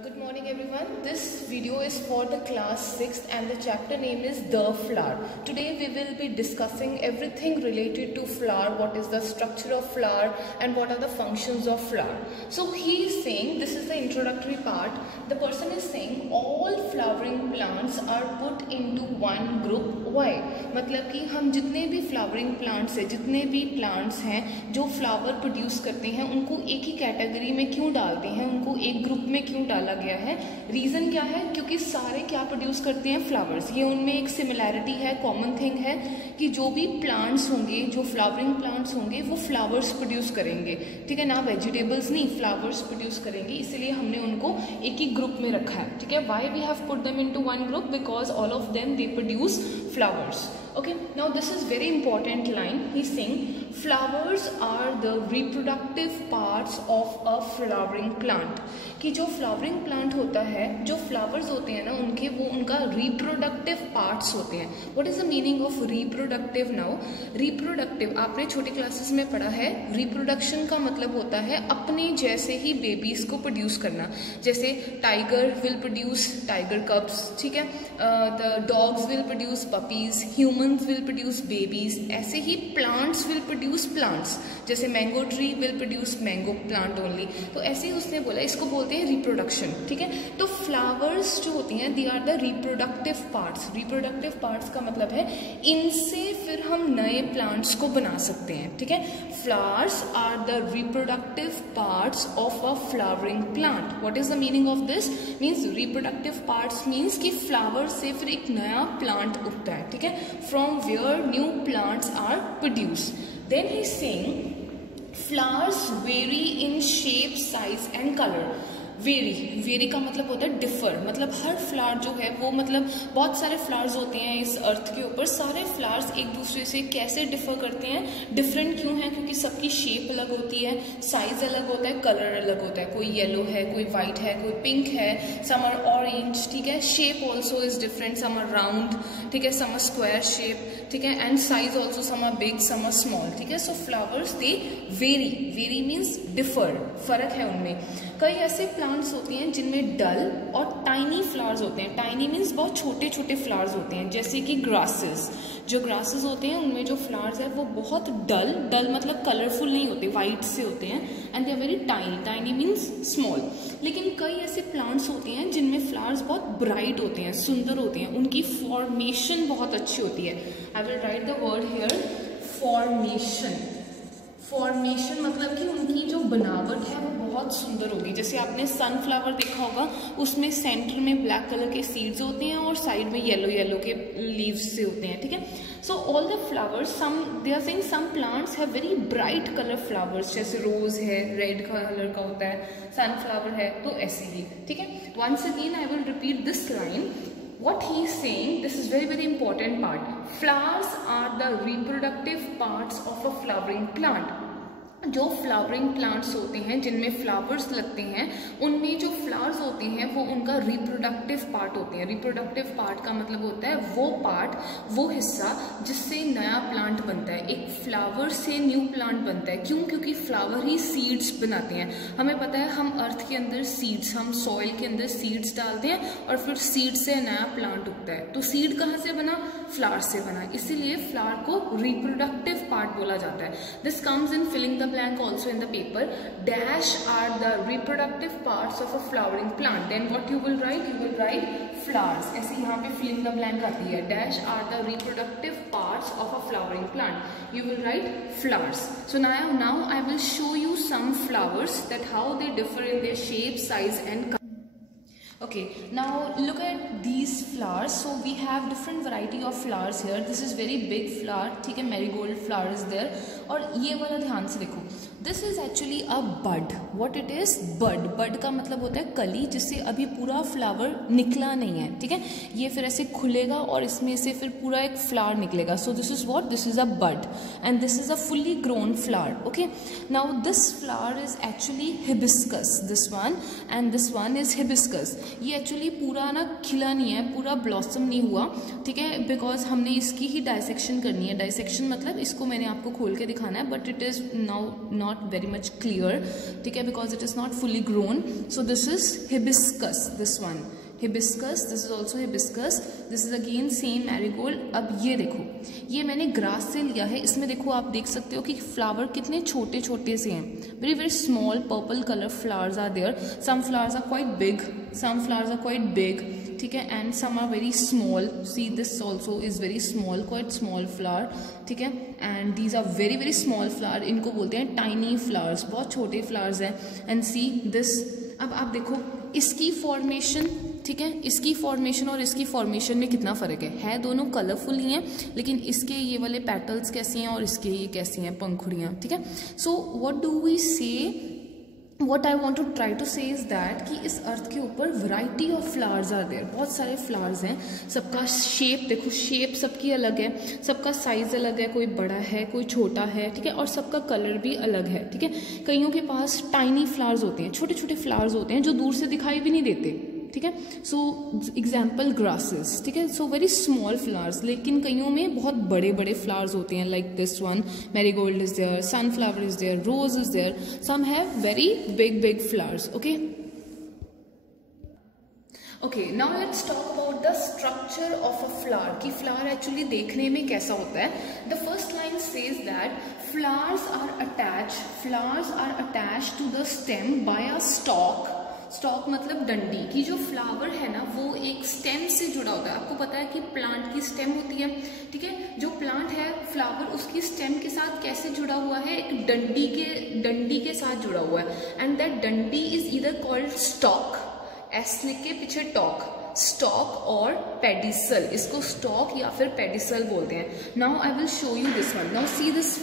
Good morning everyone. This video is for the class 6th and the chapter name is The Flower. Today we will be discussing everything related to flower, what is the structure of flower and what are the functions of flower. So he is saying, this is the introductory part, the person is saying all flowering plants are put into one group. Why? मतलब कि हम जितने भी flowering plants हैं, जितने भी plants हैं जो flower produce करते हैं उनको एक ही कैटेगरी में क्यों डालते हैं, उनको एक ग्रुप में क्यों डाला गया है? रीज़न क्या है? क्योंकि सारे क्या प्रोड्यूस करते हैं? फ्लावर्स। ये उनमें एक सिमिलैरिटी है, कॉमन थिंग है कि जो भी प्लांट्स होंगे, जो फ्लावरिंग प्लांट्स होंगे वो फ्लावर्स प्रोड्यूस करेंगे, ठीक है ना, वेजिटेबल्स नहीं, फ्लावर्स प्रोड्यूस करेंगे, इसीलिए हमने उनको एक ही ग्रुप में रखा है, ठीक है। Why we have put them into one group? Because all of them they produce flowers. Okay, now this is very important line. He's saying flowers are the reproductive parts of a flowering plant. कि जो flowering plant होता है, जो flowers होते हैं ना उनके, वो उनका reproductive parts होते हैं. What is the meaning of reproductive now? Reproductive आपने छोटी क्लासेस में पढ़ा है, reproduction का मतलब होता है अपने जैसे ही बेबीज को प्रोड्यूस करना. जैसे टाइगर विल प्रोड्यूस टाइगर कब्स, ठीक है, the dogs will produce puppies, humans will produce babies, ऐसे ही plants will produce plants, जैसे mango tree will produce mango plant only. तो ऐसे ही उसने बोला, इसको बोलते हैं रिप्रोडक्शन, ठीक है। तो फ्लावर्स जो होती हैं they are the reproductive parts. Reproductive parts का मतलब है इनसे फिर हम नए प्लांट्स को बना सकते हैं, ठीक है। Flowers are the reproductive parts of a flowering plant. What is the meaning of this? Means reproductive parts means कि फ्लावर से फिर एक नया प्लांट उगता है, ठीक है, from where new plants are produce. Then he is saying flowers vary in shape, size and colour. Vary का मतलब होता है डिफर, मतलब हर फ्लावर जो है वो, मतलब बहुत सारे फ्लावर्स होते हैं इस अर्थ के ऊपर, सारे फ्लावर्स एक दूसरे से कैसे डिफर करते हैं? डिफरेंट क्यों है? क्योंकि सबकी शेप अलग होती है, साइज अलग होता है, कलर अलग होता है. कोई येलो है, कोई वाइट है, कोई पिंक है, सम आर ऑरेंज, ठीक है. Shape also is different, some are round, ठीक है, सम आर स्क्वायर शेप, ठीक है, and size also, some are big, some are small, ठीक है. So flowers they vary means differ, फर्क है उनमें. कई ऐसे प्लांट्स होते हैं जिनमें डल और टाइनी फ्लावर्स होते हैं. टाइनी मीन्स बहुत छोटे छोटे फ्लावर्स होते हैं, जैसे कि ग्रासेस. जो ग्रासेस होते हैं उनमें जो फ्लावर्स है वो बहुत डल मतलब कलरफुल नहीं होते, वाइट से होते हैं, and they are very tiny means small. लेकिन कई ऐसे प्लांट्स होते हैं जिनमें फ्लावर्स बहुत ब्राइट होते हैं, सुंदर होते हैं, उनकी फॉर्मेशन बहुत अच्छी होती है. I will write the word here, formation. Formation मतलब कि उनकी जो बनावट है वो बहुत सुंदर होगी. जैसे आपने सनफ्लावर देखा होगा, उसमें सेंटर में ब्लैक कलर के सीड्स होते हैं और साइड में येलो के लीव्स से होते हैं, ठीक है. So all the flowers, some they are saying some plants have very bright colour flowers, जैसे रोज है रेड कलर का होता है, सनफ्लावर है तो ऐसे ही, ठीक है. Once again I will repeat this line. What he is saying, this is very important part. Flowers are the reproductive parts of a flowering plant. जो फ्लावरिंग प्लांट्स होते हैं जिनमें फ्लावर्स लगते हैं, उनमें जो फ्लावर्स होते हैं वो उनका रिप्रोडक्टिव पार्ट होते हैं. रिप्रोडक्टिव पार्ट का मतलब होता है वो पार्ट, वो हिस्सा जिससे नया प्लांट बनता है. एक फ्लावर से न्यू प्लांट बनता है. क्यों? क्योंकि फ्लावर ही सीड्स बनाते हैं. हमें पता है हम अर्थ के अंदर सीड्स, हम सॉइल के अंदर सीड्स डालते हैं और फिर सीड से नया प्लांट उगता है. तो सीड कहाँ से बना? फ्लावर से बना. इसीलिए फ्लावर को रिप्रोडक्टिव पार्ट बोला जाता है. This comes in filling the blank also in the paper. Dash are the reproductive parts of a flowering plant. Then what you will write? You will write flowers. ऐसे यहाँ पे filling the blank आती है. Dash are the reproductive parts of a flowering plant. You will write flowers. So now I will show you some flowers, that how they differ in their shape, size and color. Okay, now look at these flowers. So we have different variety of flowers here. This is very big flower, ठीक है, marigold flower is there. और ये वाला ध्यान से देखो, this is actually a bud. What it is? Bud. Bud का मतलब होता है कली, जिससे अभी पूरा फ्लावर निकला नहीं है, ठीक है. ये फिर ऐसे खुलेगा और इसमें से फिर पूरा एक फ्लावर निकलेगा. So this is what? This is a bud and this is a fully grown flower. Okay, now this flower is actually hibiscus, this one, and this one is hibiscus. ये एक्चुअली पूरा ना खिला नहीं है, पूरा blossom नहीं हुआ, ठीक है, बिकॉज हमने इसकी ही डायसेक्शन करनी है. डायसेक्शन मतलब इसको मैंने आपको खोल के दिखाना है, but it is now not not very much clear, ठीक है, because it is not fully grown. So this is hibiscus, this one hibiscus, this is also hibiscus, this is again same marigold. अब ये देखो, ये मैंने grass से लिया है, इसमें देखो आप देख सकते हो कि फ्लावर कितने छोटे छोटे से हैं, very very small purple colour flowers are there, some flowers are quite big, some flowers are quite big, ठीक है, and some are very small, see this also is very small, quite small flower, ठीक है, and these are very very small flower, इनको बोलते हैं tiny flowers, बहुत छोटे flowers हैं, एंड सी दिस. अब आप देखो इसकी फॉर्मेशन, ठीक है, इसकी फॉर्मेशन और इसकी फॉर्मेशन में कितना फ़र्क है दोनों कलरफुल ही हैं, लेकिन इसके ये वाले पेटल्स कैसे हैं और इसके ये कैसे हैं पंखुड़ियाँ, ठीक है. सो व्हाट डू वी से, what I want to try to say is that कि इस अर्थ के ऊपर variety of flowers are there, बहुत सारे फ्लावर्स हैं, सबका शेप देखो, शेप सबकी अलग है, सबका साइज अलग है, कोई बड़ा है कोई छोटा है, ठीक है, और सबका कलर भी अलग है, ठीक है. कईयों के पास टाइनी फ्लावर्स होते हैं, छोटे छोटे फ्लावर्स होते हैं जो दूर से दिखाई भी नहीं देते, ठीक है. सो एग्जाम्पल ग्रासेस, ठीक है, सो वेरी स्मॉल फ्लावर्स, लेकिन कईयों में बहुत बड़े बड़े फ्लावर्स होते हैं, like this one marigold is there, sunflower is there, rose is there, some have very big big flowers. Okay okay, now let's talk about the structure of a flower, कि flower actually देखने में कैसा होता है. The first line says that flowers are attached to the stem by a stalk. Stalk मतलब डंडी, की जो फ्लावर है ना वो एक स्टेम से जुड़ा होता है. आपको पता है कि प्लांट की स्टेम होती है, ठीक है, जो प्लांट है फ्लावर उसकी स्टेम के साथ कैसे जुड़ा हुआ है, एक डंडी के साथ जुड़ा हुआ है, एंड दैट डंडी is either called stock, S लिख के पीछे टॉक, स्टॉक और पेडिसल, इसको स्टॉक या फिर पेडिसल बोलते हैं. Now I will show you this one. Now see this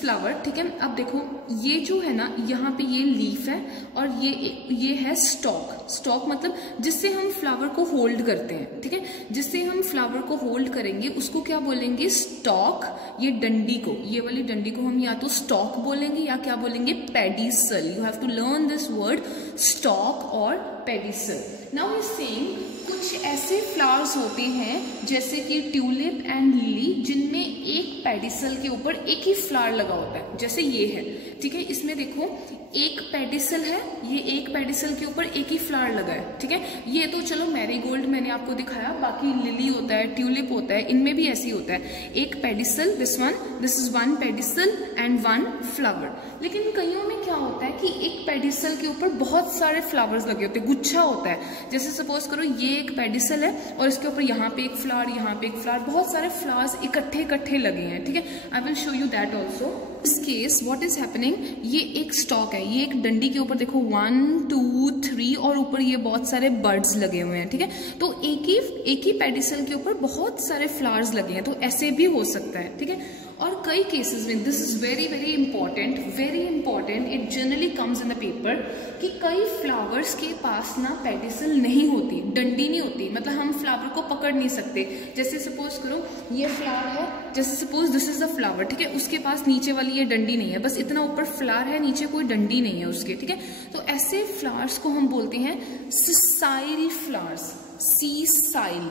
flower, ठीक है. अब देखो ये जो है ना, यहाँ पे ये लीफ है और ये है स्टॉक मतलब जिससे हम फ्लावर को होल्ड करते हैं, ठीक है, जिससे हम फ्लावर को होल्ड करेंगे उसको क्या बोलेंगे, स्टॉक. ये डंडी को, ये वाली डंडी को हम या तो स्टॉक बोलेंगे या क्या बोलेंगे, pedicel. You have to learn this word, stalk और पेडिसल. नाउ इज सेइंग कुछ ऐसे फ्लावर्स होते हैं जैसे कि ट्यूलिप एंड लिली, जिनमें एक पेडिसल के ऊपर एक ही फ्लावर लगा होता है, जैसे ये है, ठीक है. इसमें देखो एक पेडिसल है, ये एक पेडिसल के ऊपर एक ही फ्लावर लगा है, ठीक है. ये तो चलो मैरीगोल्ड मैंने आपको दिखाया, बाकी लिली होता है, ट्यूलिप होता है, इनमें भी ऐसे ही होता है, एक pedicel, this is one pedicel and one flower. लेकिन कईयों में क्या होता है कि एक पेडिसल के ऊपर बहुत सारे फ्लावर्स लगे होते हैं, गुच्छा होता है. जैसे सपोज करो ये एक पेडिसल है और इसके ऊपर यहाँ पे एक फ्लावर, यहाँ पे एक फ्लावर, बहुत सारे फ्लावर्स इकट्ठे लगे हैं, ठीक है. आई will show you that also. इस केस व्हाट इज हैपनिंग, ये एक स्टॉक है, ये एक डंडी के ऊपर देखो 1 2 3 और ऊपर ये बहुत सारे बर्ड्स लगे हुए हैं, ठीक है. तो एक ही पेडिसल के ऊपर बहुत सारे फ्लावर्स लगे हैं, तो ऐसे भी हो सकता है, ठीक है. और कई केसेस में, this is very very important, it generally comes in the paper, कि कई फ्लावर्स के पास ना पेडिसल नहीं होती, डंडी नहीं होती, मतलब हम फ्लावर को पकड़ नहीं सकते. जैसे सपोज करो ये फ्लावर है, जैसे suppose this is the flower, ठीक है, उसके पास नीचे वाली ये डंडी नहीं है, बस इतना ऊपर फ्लावर है, नीचे कोई डंडी नहीं है उसके, ठीक है. तो ऐसे फ्लावर्स को हम बोलते हैं sessile flowers, sessile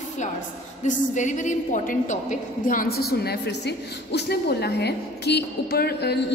flowers. This is very very important topic, ध्यान से सुनना है फिर से. उसने बोला है कि ऊपर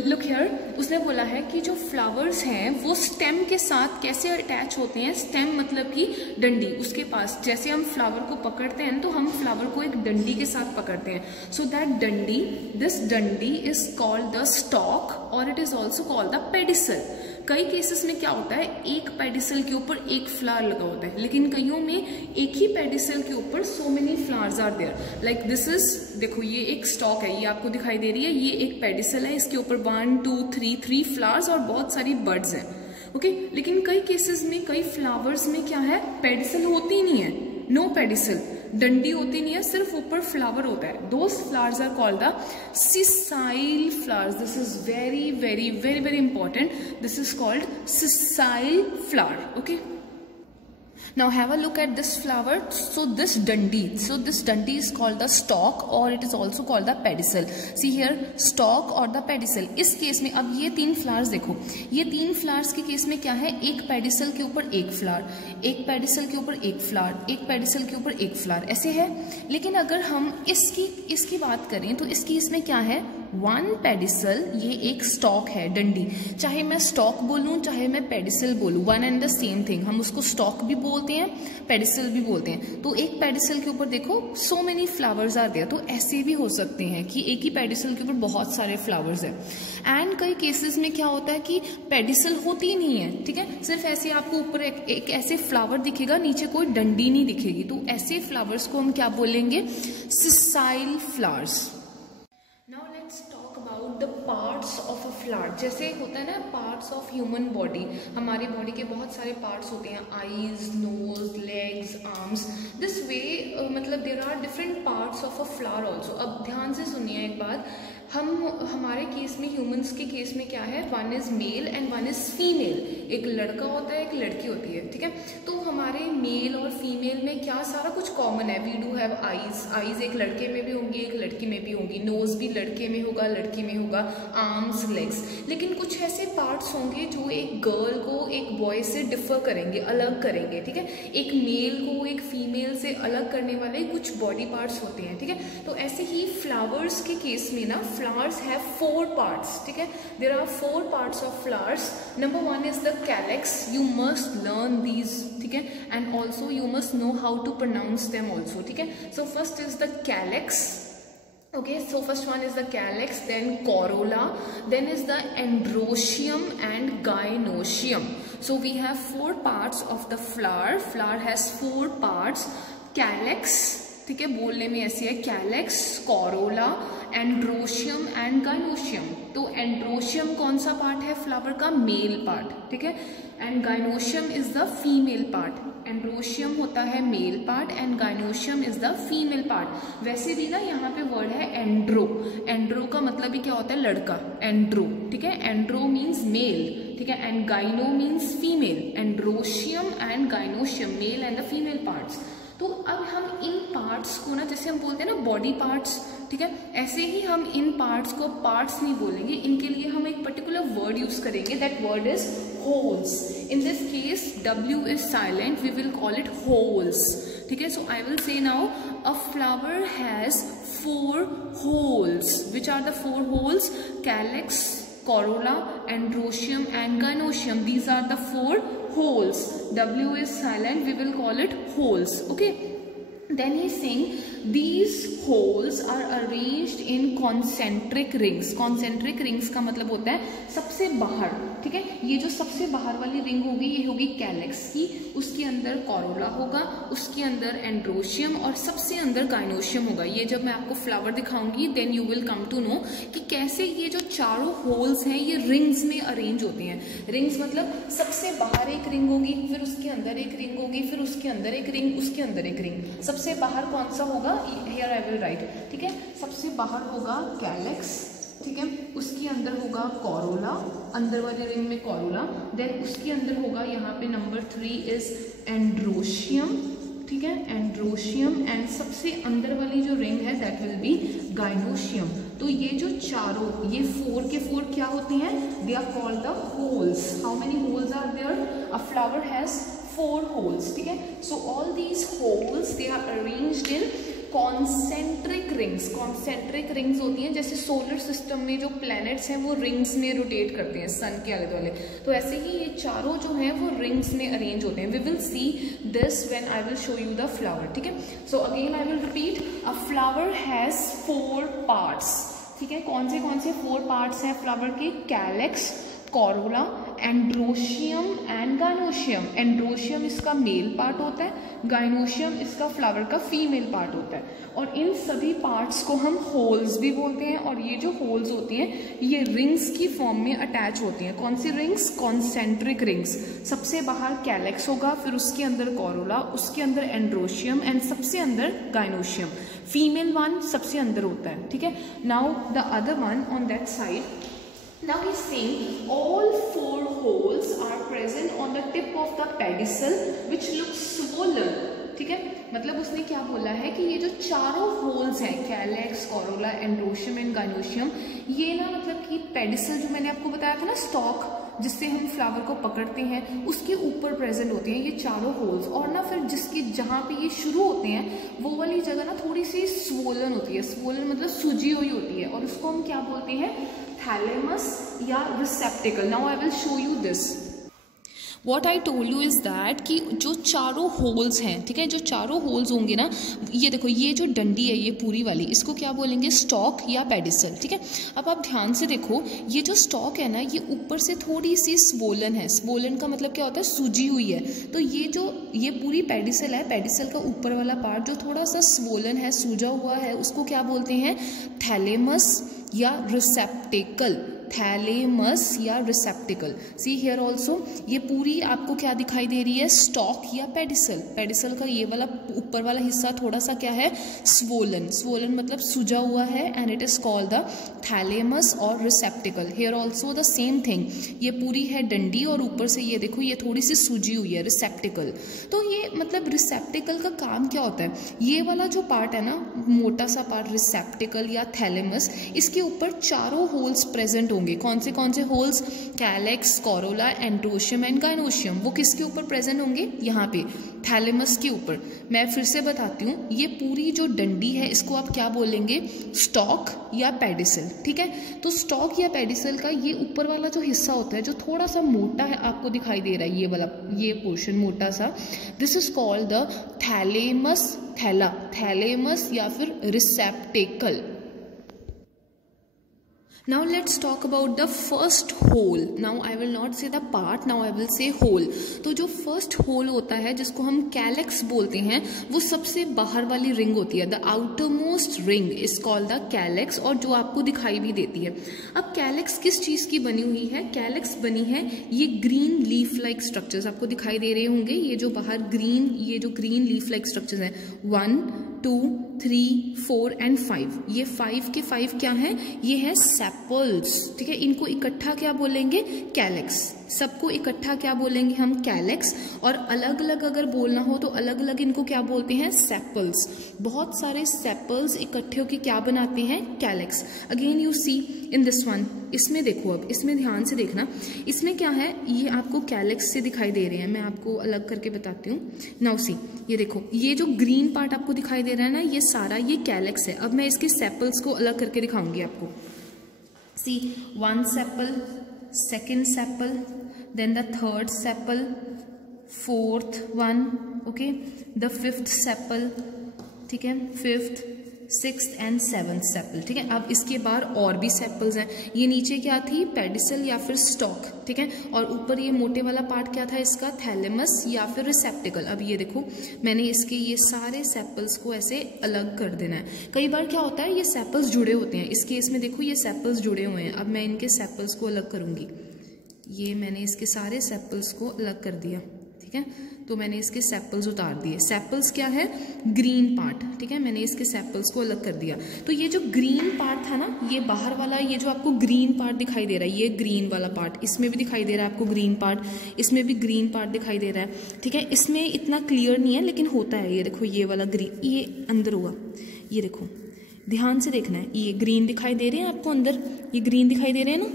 लुक हियर, उसने बोला है कि जो फ्लावर्स हैं वो स्टेम के साथ कैसे अटैच होते हैं. स्टेम मतलब कि डंडी, उसके पास जैसे हम फ्लावर को पकड़ते हैं तो हम फ्लावर को एक डंडी के साथ पकड़ते हैं. सो दैट डंडी, दिस डंडी इज कॉल्ड द स्टॉक और it is also called the pedicel. कई केसेस में क्या होता है, एक पेडिसल के ऊपर एक फ्लावर लगा होता है, लेकिन कईयों में एक ही पेडिसल के ऊपर so many flowers are there. Like this is, देखो ये एक स्टॉक है, ये आपको दिखाई दे रही है, ये एक पेडिसल है, इसके ऊपर 1 2 3 फ्लावर्स और बहुत सारी बर्ड्स हैं, ओके. लेकिन कई केसेस में, कई फ्लावर्स में क्या है, पेडिसल होती ही नहीं है, नो पेडिसल, डंडी होती नहीं है, सिर्फ ऊपर फ्लावर होता है. Those flowers are called the sessile flowers. This is very very very very important. This is called sessile flower, okay. Now have a look at this flower. So this dandi is called the stalk or it is also called the pedicel. See here, stalk और the pedicel. इस case में अब ये 3 flowers देखो, ये 3 flowers के case में क्या है, एक पेडिसल के ऊपर एक फ्लावर, एक पेडिसल के ऊपर एक फ्लावर, एक पेडिसल के ऊपर एक फ्लावर, ऐसे है. लेकिन अगर हम इसकी बात करें तो इसकी इसमें क्या है, वन पेडिसल, ये एक स्टॉक है, डंडी, चाहे मैं स्टॉक बोलूं चाहे मैं पेडिसल बोलूं, one and the same thing, हम उसको स्टॉक भी बोलते हैं, पेडिसल भी बोलते हैं। तो एक पेडिसल के ऊपर देखो so many flowers are there, तो ऐसे भी हो सकते हैं कि एक ही पेडिसल के ऊपर बहुत सारे फ्लावर्स हैं। एंड कई केसेस में क्या होता है कि पेडिसल होती नहीं है, ठीक है, सिर्फ ऐसे आपको ऊपर एक ऐसे फ्लावर दिखेगा, नीचे कोई डंडी नहीं दिखेगी, तो ऐसे फ्लावर्स को हम क्या बोलेंगे, sessile flowers. Now let's talk about the parts of a flower। जैसे होता है ना पार्ट्स ऑफ ह्यूमन बॉडी, हमारी बॉडी के बहुत सारे पार्ट्स होते हैं, eyes, nose, legs, arms, this way मतलब there are different parts of a flower also. अब ध्यान से सुनिए एक बात, हमारे केस में, ह्यूमंस के केस में क्या है, one is male and one is female, एक लड़का होता है एक लड़की होती है, ठीक है। तो हमारे मेल और फीमेल में क्या सारा कुछ कॉमन है, we do have eyes, eyes एक लड़के में भी होंगी एक लड़की में भी होंगी, नोज भी लड़के में होगा लड़की में होगा, आर्म्स, लेग्स, लेकिन कुछ ऐसे पार्ट्स होंगे जो एक गर्ल को एक बॉय से डिफर करेंगे, अलग करेंगे, ठीक है, एक मेल को एक फीमेल से अलग करने वाले कुछ बॉडी पार्ट्स होते हैं, ठीक है। तो ऐसे ही फ्लावर्स के केस में ना, flowers have 4 parts, ठीक है, there are 4 parts of flowers। number 1 is the calyx, you must learn these, ठीक है, and also you must know how to pronounce them also, ठीक है। so first is the calyx, okay, so first one is the calyx, then corolla, then is the androecium and gynoecium। so we have 4 parts of the flower, flower has 4 parts, calyx, ठीक है, बोलने में ऐसी है, calyx, corolla, androecium and gynoecium. तो androecium कौन सा part है फ्लावर का, मेल पार्ट, ठीक है, and gynoecium is the female part. Androecium होता है male part and gynoecium is the female part. वैसे भी ना यहाँ पे वर्ड है एंड्रो, एंड्रो का मतलब ही क्या होता है, लड़का, एंड्रो, ठीक है, एंड्रो मीन्स मेल, ठीक है, and gyno means female, androecium and gynoecium, male and the female parts. तो अब हम इन पार्ट्स को ना, जैसे हम बोलते हैं ना बॉडी पार्ट्स, ठीक है, ऐसे ही हम इन पार्ट्स को पार्ट्स नहीं बोलेंगे, इनके लिए हम एक पर्टिकुलर वर्ड यूज करेंगे, that word is whorls. In this case W is silent, we will call it whorls, ठीक है। So I will say now a flower has 4 holes, which are the 4 holes, calyx, corolla, androecium and gynoecium, these are the 4 holes, W is silent, we will call it holes, okay। then he is saying these holes are arranged in concentric rings। concentric rings का मतलब होता है सबसे बाहर, ठीक है, ये जो सबसे बाहर वाली रिंग होगी ये होगी कैलेक्स की, उसके अंदर कोरोला होगा, उसके अंदर एंड्रोशियम और सबसे अंदर गाइनोशियम होगा। ये जब मैं आपको फ्लावर दिखाऊंगी then you will come to know कि कैसे ये जो चारों होल्स हैं ये रिंग्स में अरेंज होते हैं। रिंग्स मतलब सबसे बाहर एक रिंग होगी, फिर उसके अंदर एक रिंग होगी, फिर उसके अंदर एक रिंग, उसके अंदर एक रिंग। सबसे बाहर कौन सा होगा, हियर आई विल राइट, ठीक है, सबसे बाहर होगा कैलेक्स, ठीक है, उसके अंदर होगा कोरोला, अंदर वाले रिंग में कोरोला, देन उसके अंदर होगा यहाँ पे नंबर 3 इज एंड्रोशियम, ठीक है, एंड्रोशियम, एंड सबसे अंदर वाली जो रिंग है दैट विल बी गाइनोशियम। तो ये जो चारों, ये 4 के 4 क्या होते हैं, they are called the whorls. How many whorls are there, a flower has 4 holes, ठीक है। So all these whorls they are arranged in concentric rings. Concentric rings होती हैं जैसे सोलर सिस्टम में जो प्लैनेट्स हैं वो रिंग्स में रोटेट करते हैं सन के आले दुआले, तो ऐसे ही ये चारों जो हैं वो रिंग्स में अरेंज होते हैं। We will see this when I will show you the flower, ठीक है। So again I will repeat, a flower has 4 parts, ठीक है। कौन से 4 पार्ट्स हैं फ्लावर के, calyx, corolla, androecium and gynoecium. Androecium इसका मेल पार्ट होता है, गाइनोशियम इसका फ्लावर का फीमेल पार्ट होता है, और इन सभी पार्ट्स को हम होल्स भी बोलते हैं। और ये जो होल्स होती हैं ये रिंग्स की फॉर्म में अटैच होती हैं। कौन सी रिंग्स, कॉन्सेंट्रिक रिंग्स। सबसे बाहर कैलेक्स होगा, फिर उसके अंदर कोरोला, उसके अंदर एंड्रोशियम एंड सबसे अंदर गाइनोशियम। फीमेल वन सबसे अंदर होता है, ठीक है। Now the other one on that side, now he is saying all 4 holes are present on the tip of the pedicel which looks swollen, ठीक है। मतलब उसने क्या बोला है कि ये जो चारों होल्स हैं, calyx, corolla, androecium and gynoecium, ये ना मतलब कि पेडिसल जो मैंने आपको बताया था ना स्टॉक, जिससे हम फ्लावर को पकड़ते हैं उसके ऊपर प्रेजेंट होते हैं ये चारों होल्स। और ना फिर जिसकी जहाँ पे ये शुरू होते हैं वो वाली जगह ना थोड़ी सी स्वोलन होती है। स्वोलन मतलब सूजी हुई होती है और उसको हम क्या बोलते हैं, थैलेमस या रिसेप्टिकल। Now I will show you this. What I told you is that कि जो चारों होल्स हैं, ठीक है, जो चारों होल्स होंगे ना, ये देखो ये जो डंडी है ये पूरी वाली, इसको क्या बोलेंगे, स्टॉक या पेडिसल, ठीक है। अब आप ध्यान से देखो, ये जो स्टॉक है ना ये ऊपर से थोड़ी सी स्वोलन है। स्वोलन का मतलब क्या होता है, सूजी हुई है। तो ये पूरी पेडिसल है, पेडिसल का ऊपर वाला पार्ट जो थोड़ा सा स्वोलन है, सूजा हुआ है, उसको क्या बोलते हैं, थैलेमस या रिसेप्टिकल। थैलेमस या रिसेप्टिकल। सी हियर ऑल्सो, ये पूरी आपको क्या दिखाई दे रही है, स्टॉक या पेडिसल। पेडिसल का ये वाला ऊपर वाला हिस्सा थोड़ा सा क्या है, स्वोलन। स्वोलन मतलब सूजा हुआ है and it is called the thalamus और receptacle. Here also the same thing, ये पूरी है डंडी और ऊपर से ये देखो ये थोड़ी सी सूजी हुई है, रिसेप्टिकल। तो ये मतलब रिसेप्टिकल का काम क्या होता है, ये वाला जो पार्ट है ना, मोटा सा पार्ट रिसेप्टिकल या थैलेमस, इसके ऊपर चारों होल्स प्रेजेंट होंगे। कौन से holes, calyx, corolla, androecium and gynoecium. वो किसके ऊपर प्रेजेंट होंगे, यहाँ पे थैलेमस के ऊपर। मैं फिर से बताती हूँ, ये पूरी जो डंडी है इसको आप क्या बोलेंगे, स्टॉक या पेडिसल, ठीक है। तो स्टॉक या पेडिसल का ये ऊपर वाला जो हिस्सा होता है जो थोड़ा सा मोटा है, आपको दिखाई दे रहा है ये वाला, ये पोर्शन मोटा सा, this is called the thalamus, thalamus या फिर रिसेप्टिकल। Now let's talk about the first hole. Now I will not say the part, now I will say hole. तो जो first hole होता है जिसको हम कैलेक्स बोलते हैं, वो सबसे बाहर वाली रिंग होती है। The outermost ring is called the calyx, और जो आपको दिखाई भी देती है। अब कैलेक्स किस चीज़ की बनी हुई है, कैलेक्स बनी है ये ग्रीन लीफ लाइक स्ट्रक्चर्स आपको दिखाई दे रहे होंगे। ये जो बाहर ग्रीन, ये जो ग्रीन लीफ लाइक स्ट्रक्चर्स हैं, 1, 2, 3, 4 एंड 5, ये 5 के 5 क्या है, ये है सेपल्स, ठीक है। इनको इकट्ठा क्या बोलेंगे, कैलेक्स। सबको इकट्ठा क्या बोलेंगे हम, कैलेक्स। और अलग अलग अगर बोलना हो तो अलग अलग इनको क्या बोलते हैं, सेपल्स। बहुत सारे सेपल्स इकट्ठे होकर क्या बनाते हैं, calyx. Again you see in this one, इसमें देखो, अब इसमें ध्यान से देखना, इसमें क्या है, ये आपको कैलेक्स से दिखाई दे रहे हैं। मैं आपको अलग करके बताती हूँ। नाउ सी, ये देखो, ये जो ग्रीन पार्ट आपको दिखाई दे रहा है ना, ये सारा ये कैलेक्स है। अब मैं इसके सेपल्स को अलग करके दिखाऊंगी आपको। सी, 1 sepal, 2nd sepal, then the 3rd sepal, 4th one, okay, the 5th sepal, ठीक है, 5th, 6th and 7th sepal, ठीक है। अब इसके बाद और भी सेपल्स हैं। ये नीचे क्या थी, पेडिसल या फिर स्टॉक, ठीक है। और ऊपर ये मोटे वाला पार्ट क्या था इसका, थैलेमस या फिर रिसेप्टिकल। अब ये देखो, मैंने इसके ये सारे सेपल्स को ऐसे अलग कर देना है। कई बार क्या होता है, ये सेपल्स जुड़े होते हैं। इस केस में देखो ये सेपल्स जुड़े हुए हैं। अब मैं इनके सेपल्स को अलग करूंगी। ये मैंने इसके सारे सेपल्स को अलग कर दिया, ठीक है। तो मैंने इसके सेपल्स उतार दिए। सेपल्स क्या है, ग्रीन पार्ट, ठीक है। मैंने इसके सेपल्स को अलग कर दिया। तो ये जो ग्रीन पार्ट था ना, ये बाहर वाला, ये जो आपको ग्रीन पार्ट दिखाई दे रहा है, ये ग्रीन वाला पार्ट, इसमें भी दिखाई दे रहा है आपको ग्रीन पार्ट, इसमें भी ग्रीन पार्ट दिखाई दे रहा है, ठीक है। इसमें इतना क्लियर नहीं है लेकिन होता है। ये देखो, ये वाला ग्रीन, ये अंदर हुआ, ये देखो, ध्यान से देखना है। ये ग्रीन दिखाई दे रहे हैं आपको अंदर, ये ग्रीन दिखाई दे रहे हैं ना,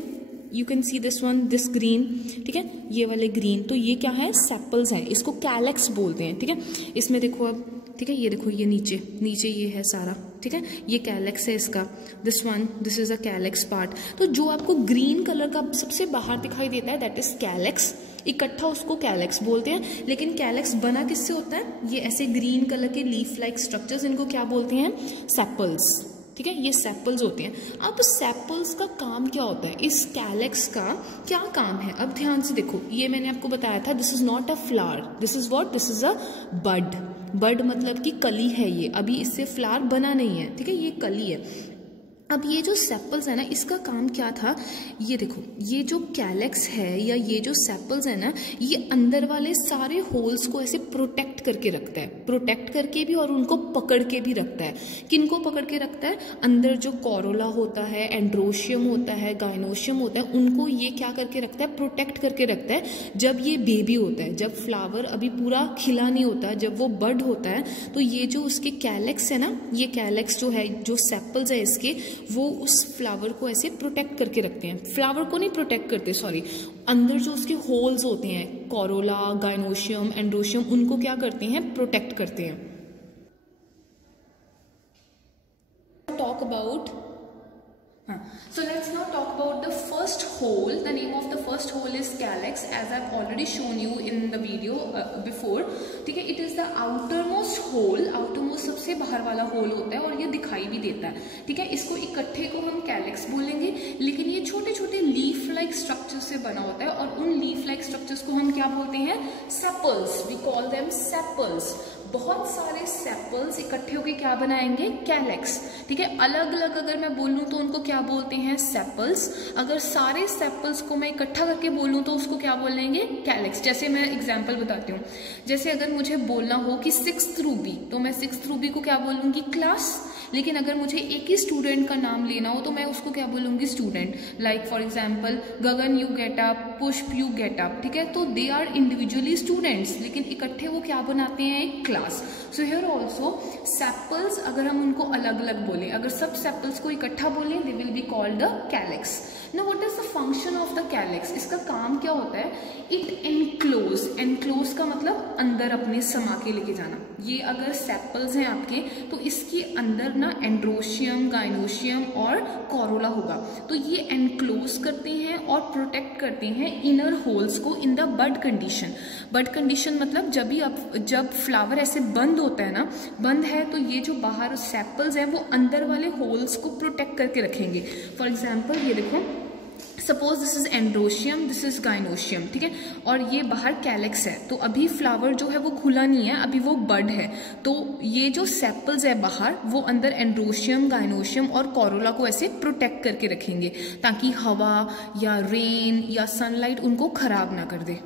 you can see this one, this green, ठीक है, ये वाले ग्रीन। तो ये क्या है, सेपल्स हैं, इसको कैलेक्स बोलते हैं, ठीक है। इसमें देखो अब, ठीक है, ये देखो, ये नीचे ये है सारा, ठीक है, ये कैलेक्स है इसका। This one, this is a calyx part. तो जो आपको ग्रीन कलर का सबसे बाहर दिखाई देता है, दैट इज कैलेक्स। इकट्ठा उसको कैलेक्स बोलते हैं। लेकिन कैलेक्स बना किससे होता है, ये ऐसे ग्रीन कलर के लीफ लाइक स्ट्रक्चर्स, इनको क्या बोलते हैं, सेपल्स, ठीक है। ये सेपल्स होते हैं। अब सेपल्स का काम क्या होता है, इस कैलेक्स का क्या काम है, अब ध्यान से देखो। ये मैंने आपको बताया था, this is not a flower, this is what, this is a bud. Bud मतलब कि कली है ये, अभी इससे फ्लावर बना नहीं है, ठीक है, ये कली है। अब ये जो सेपल्स है ना, इसका काम क्या था, ये देखो, ये जो कैलेक्स है या ये जो सेपल्स है ना, ये अंदर वाले सारे होल्स को ऐसे प्रोटेक्ट करके रखता है, प्रोटेक्ट करके भी और उनको पकड़ के भी रखता है। किनको पकड़ के रखता है, अंदर जो कोरोला होता है, एंड्रोशियम होता है, गाइनोशियम होता है, उनको ये क्या करके रखता है, प्रोटेक्ट करके रखता है। जब ये बेबी होता है, जब फ्लावर अभी पूरा खिला नहीं होता, जब वो बड होता है, तो ये जो उसके कैलेक्स है ना, ये कैलेक्स जो है, जो सेपल्स है इसके, वो उस फ्लावर को ऐसे प्रोटेक्ट करके रखते हैं। फ्लावर को नहीं प्रोटेक्ट करते, सॉरी, अंदर जो उसके होल्स होते हैं, कोरोला, गाइनोशियम, एंड्रोशियम, उनको क्या करते हैं, प्रोटेक्ट करते हैं। Talk about so let's now talk about the first hole. The name of the first hole is calyx, as I've already shown you in the video before. ठीक है, it is the outermost hole. outermost सबसे बाहर वाला whole होता है और ये दिखाई भी देता है। ठीक है, इसको इकट्ठे को हम कैलिक्स बोलेंगे, लेकिन ये छोटे छोटे लीफ लाइक स्ट्रक्चर से बना होता है और उन लीफ लाइक स्ट्रक्चर्स को हम क्या बोलते हैं, sepals. We call them sepals. बहुत सारे सेपल्स इकट्ठे होकर क्या बनाएंगे, कैलिक्स। ठीक है, अलग अलग अगर मैं बोलूं तो उनको क्या बोलते हैं, सेपल्स। अगर सारे सेपल्स को मैं इकट्ठा करके बोलूं तो उसको क्या बोलेंगे, कैलिक्स। जैसे मैं एग्जांपल बताती हूँ, जैसे अगर मुझे बोलना हो कि 6th रूबी, तो मैं 6th रूबी को क्या बोलूंगी, क्लास। लेकिन अगर मुझे एक ही स्टूडेंट का नाम लेना हो तो मैं उसको क्या बोलूंगी, student. Like for example, Gagan you get up, पुष्प यू गेट अप। ठीक है, तो दे आर इंडिविजुअली स्टूडेंट्स, लेकिन इकट्ठे वो क्या बनाते हैं, एक class. So here also sepals, अगर हम उनको अलग अलग बोले, अगर सब सेपल्स को इकट्ठा बोले, they will be called the calyx. Now what is the function of the calyx? इसका काम क्या होता है, इट एनक्लोज। एनक्लोज का मतलब अंदर अपने समा के लेके जाना। ये अगर सेपल्स हैं आपके, तो इसके अंदर ना एंड्रोशियम, गाइनोशियम और कोरोला होगा, तो ये एनक्लोज करते हैं और प्रोटेक्ट करते हैं इनर होल्स को in the bud condition. Bud condition मतलब जब फ्लावर ऐसे बंद होता है ना, बंद है, तो ये जो बाहर सेपल्स हैं वो अंदर वाले होल्स को प्रोटेक्ट करके रखेंगे। फॉर एग्जाम्पल ये देखो, suppose this is androecium, this is gynoecium. ठीक है, और ये बाहर कैलिक्स है, तो अभी फ्लावर जो है वो खुला नहीं है, अभी वो बड है। तो ये जो सेपल्स है बाहर, वो अंदर एंड्रोशियम, गाइनोशियम और कोरोला को ऐसे प्रोटेक्ट करके रखेंगे, ताकि हवा या रेन या सनलाइट उनको खराब ना कर दे।